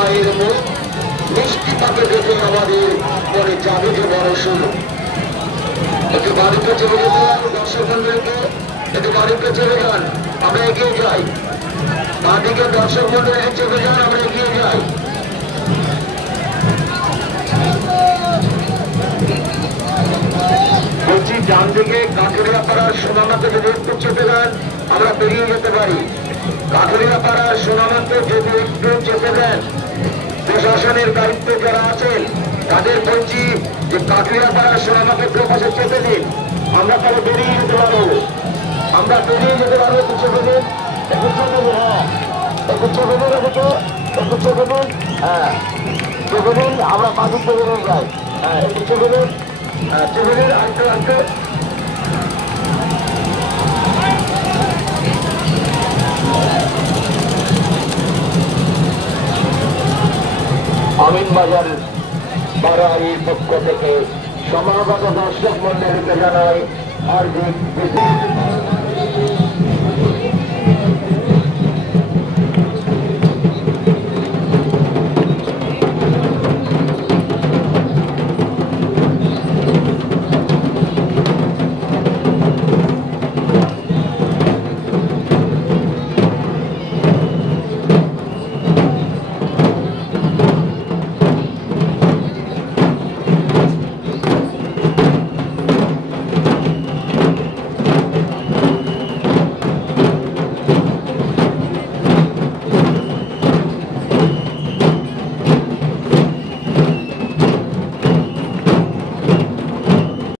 মায়ের মুখ মিষ্টি পাকে দেখে আমাদের মনে যাবে যে বড় শুরু। একটু বাড়িতে চলে যেতে হবে দর্শক মন্ডলীকে, একটু বাড়িতে চলে যান, আমরা এগিয়ে যাই। বাদিকে দর্শক মন্ডলী চলে যান, আমরা এগিয়ে যাই। বলছি ডান দিকে কাঠুরিয়া পাড়ার সোনামাতে যদি একটু চেপে যান আমরা বেরিয়ে যেতে পারি। কাঠুরিয়া পাড়ার সোনামাতে যদি একটু চেপে দেন, প্রশাসনের দায়িত্বে যারা আছেন তাদের বলছি যে কাঠুরিয়া পাড়ার সোনামাকে পাশে চেপে দিন, আমরা তাহলে বেরিয়ে যেতে পারবো। আমরা বেরিয়ে যেতে পারবো। একটু চেপে দিন, একটু চেপে দিন, হ্যাঁ একটু চেপে দিন, একটু চেপে দিন, হ্যাঁ চেপে দিন, আমরা বাদিক চেপে দিন যাই, হ্যাঁ একটু চেপে দিন, চেপে দিন, আনতে আনতে। আমিনবাজার বাড়াইয়ের পক্ষ থেকে সমাগত দর্শক মন্ডলীকে জানাই হার্দিক